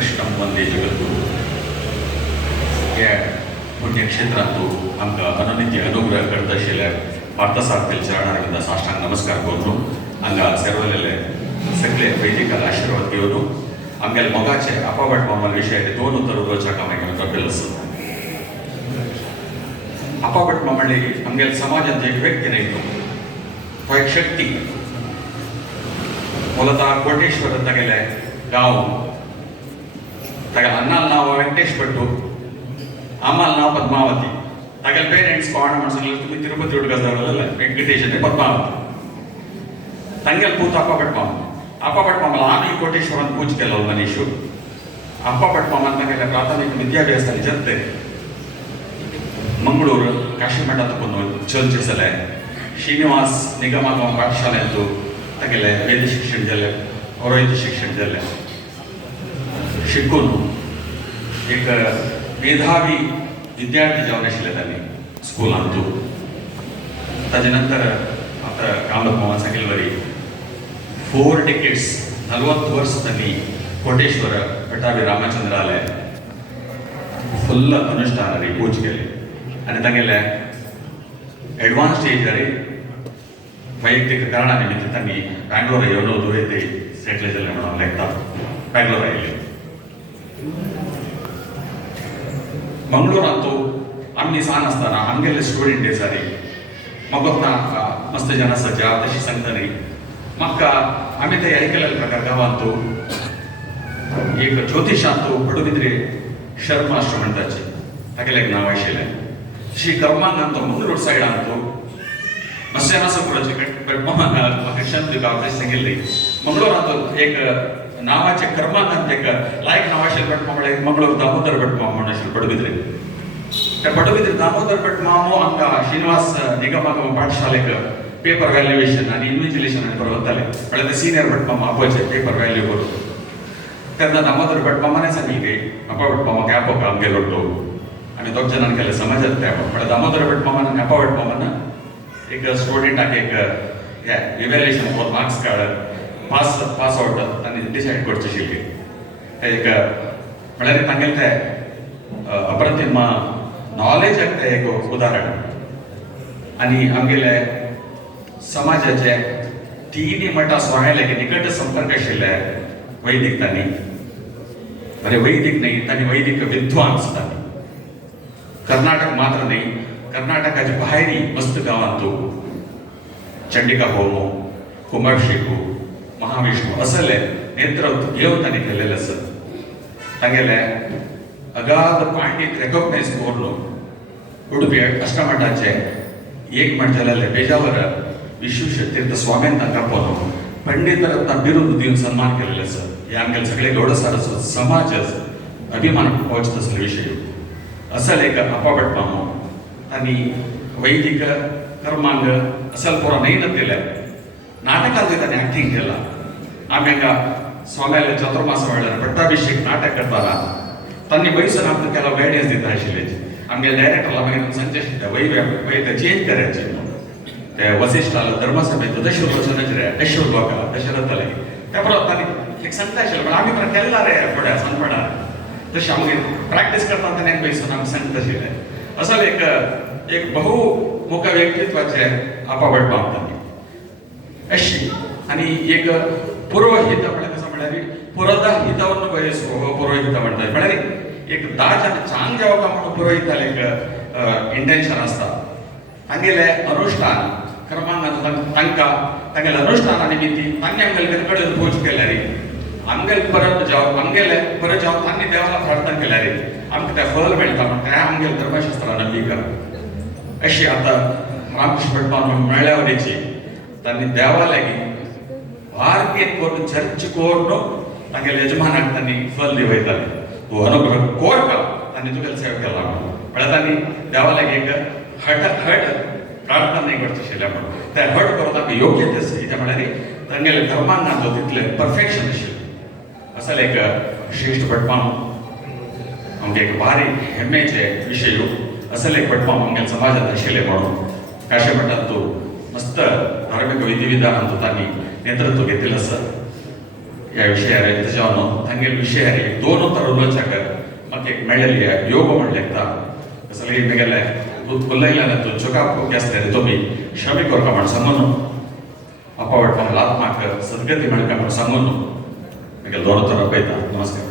कृष्णं वंदे जगद्गुरु. या पुण्यक्षेत्रांतू आमकां अननित्य अनुग्रह करता आशिल्ल्या पार्थसारथील चरणारविंदा साष्टांग नमस्कार करून हांगा सेरवलेले सगळे वैदिकाल आशीर्वाद घेवन आमगेले मोगाचे आपावट मामल विशयाचे 2 उत्तर उलोवच्या कामाक हांवें तोपेल आसा. आपावट मामले आमगेले समाजांत एक व्यक्ती न्ही तो एक शक्ती. ಮೂಲತಃ ಕೋಟೇಶ್ವರ ತಗಲೆ गांव तगेल अन्नाल नाव वेंकटेश भट्टू आम्माल नाव पद्मावती तगेल पेरेंट्स कोण म्हण सांगले तुम्ही तिरुपती रोड गजवलेले वेंकटेश आणि पद्मावती तंगेल पूत आपापट मामला आम्ही कोटेश्वरान पूज केलो मनीषू आपापट मामान तगेले प्राथमिक विद्याभ्यासाने जत्ते मंगळूर काशी मठात ಬಂದು चर्चेसले श्रीनिवास निगमागम पाठशालेंतू तगेले वेद शिक्षण जाले पौरोहित्य शिक्षण जाले शिकून एक मेधावी विद्यार्थी जावन आशिल्ले तांणी स्कुलांतू. ताजे नंतर आता कामत मामा सांगिल्ले बरी 4 decades 40 वर्ष तांणी कोटेश्वर पटाभी रामचंद्रालय फुल्ल अनुष्ठानारी पूज केली आनी तांगेले एडवान्स स्टेजरी वैयक्तिक कारणा निमित्त तांणी बँगलोर येवन दुयेंती सेटल जाले म्हणून लेखता बँगलोर आयिल्ले. मंगळूरांतू आमी सान आसतना आमगेले स्टुडंट डेजारी म्हाका मस्त जन आसा ज्या तशी सांगताली म्हाका आमी तयारी केलेले प्रकार गांवांतू एक ज्योतिशांतू पडबिद्री शर्मा मास्टर म्हणटाचे तागेले एक नांव आशिल्लें. श्री कर्मांगांतू मंगळूर सायडांतू मातशें आसा पुराचे बट म्हाका शब्द गांवचे सांगिल्ली मंगळूरांतू एक नावाचे कर्मांगांत एक लायक नाव आशिल्लें भट मामळे मंगळूर दामोदर भट माम म्हण आशिल्लो पडबिद्री. त्या पडबिद्री दामोदर भट मामो आमकां श्रीनिवास निगमागम पाठशालेक पेपर व्हॅल्युएशन आनी इन्व्हिजिलेशन आनी बरयताले म्हळ्यार ते सिनियर भट मामा आपोवचे पेपर व्हॅल्यू करून. तेन्ना दामोदर भट मामाने सांगिल्लें की आपा भट मामाक आपोवंक आमगेलो तो आमी दोग जाणांनी केले समाजांत ते म्हळ्यार दामोदर भट मामान आनी आपा भट मामान एक स्टुडंटाक एक evaluation for marks card pass out तांणी डिसायड करचें आशिल्लें. एक म्हळ्यार तांगेलें तें अप्रतिम नॉलेजाक तें एक उदाहरण आनी आमगेले समाजाचे 3 मठां सोहायले की निकट संपर्क आशिल्ले वैदीक तांणी बरे वैदीक न्ही तांणी वैदीक विद्वांस तांणी. कर्नाटक मात्र न्ही कर्नाटकाच्या भायरी मस्त गांवांतू चंडिका होमो कुंभशिकू महाविष्णू असले नेतृत्व घेवन तांणी केलेले आसत. तांगेले अगाध पांडीत रेकॉग्नायज करून उडुपी अष्टमठाचे एक म्हण जाल्ले पेजावर विश्वेश्वर तीर्थ स्वामीन तांकां पोवन पंडित रत्न बिरुद दिवन सन्मान केलेले आसा. हे आमगेले सगळे गौडसार समाज अभिमान पहुंचत असले विशय असल एक आपाभट मामो तांणी वैदिक कर्मांग असल पुरो मेहनत केल्या नाटकांत तांणी एक्टिंग केला. आमी हांगा स्वाम्याले चतुर्मास वेळार पट्टाभिषेक नाटक करताना तांणी वयसून आमकां केला गायडन्स दिता आशिल्ले. आमगे डायरेक्टरला मागीर सांगचे आशिल्ले वय ते चेंज करायचे ते वसिश्ठाला धर्मसभेत दशरथ दशरथाले त्या परत तांणी एक सांगता आशिल्ले पण आमी पण केला रे फुडें सांगपणा तशें आमगे प्रॅक्टीस करता ताणें वयसून आमकां सांगता आशिल्ले. असो एक बहु मुख व्यक्तित्वाचे आपाभट माम तांणी अशी आनी एक पुरोहित म्हळ्यार कसो म्हळ्यार पुरदा हितावन हो पुरोहित म्हणटात म्हळ्यार एक दाज आनी चांग जेवका म्हणून पुरोहिताले एक इंटेंशन आसता. तांगेले अनुष्ठान कर्मांगांत तांकां तांगेले अनुष्ठाना निमित्ती तांणी आमगेले कडेन पूज केल्यार आमगेले परत जावन तांणी देवाला प्रार्थना केल्यार आमकां तें फळ मेळटा म्हण तें आमगेले धर्मशास्त्रान अंगीकार. अशी आतां रामकृष्ण भट माम मेळ्ळ्या वरेची तांणी देवा लागीं वारकेत करून चर्च करून तांगेले यजमानाक तांणी फल दिवयताले. तूं अनुग्रह कोरता तांणी तुगेले सेवा केला म्हळ्यार तांणी देवा लागीं एक हट प्रार्थना नाही करचें आशिल्लें म्हणून तें हट करून तांकां योग्य तें कित्याक म्हळ्यार तांगेले धर्मांगांत तितलें परफेक्शन आशिल्लें. असल एक श्रेष्ठ भट माम आमगे एक भारी हेम्मेचे विशय असल एक भट माम आमगे समाजांत आशिल्ले म्हणून काशी मठांतू मस्त धार्मीक विधी विधानांतू तांणी नेतृत्व घेतिल्लें आसा. ह्या विशयार तेच्या तांगे विशयार दोन उलोवचाक म्हाका एक मेळ्ळेली योग म्हणलें कसले मेगेले तूं कुल्लयल्यान तूं चुकाप आसले तुमी क्षमी करता म्हण सांगून अपावट म्हाका आत्माक सद्गती मेळटा म्हण सांगून म्हगे दोन पळयता. नमस्कार.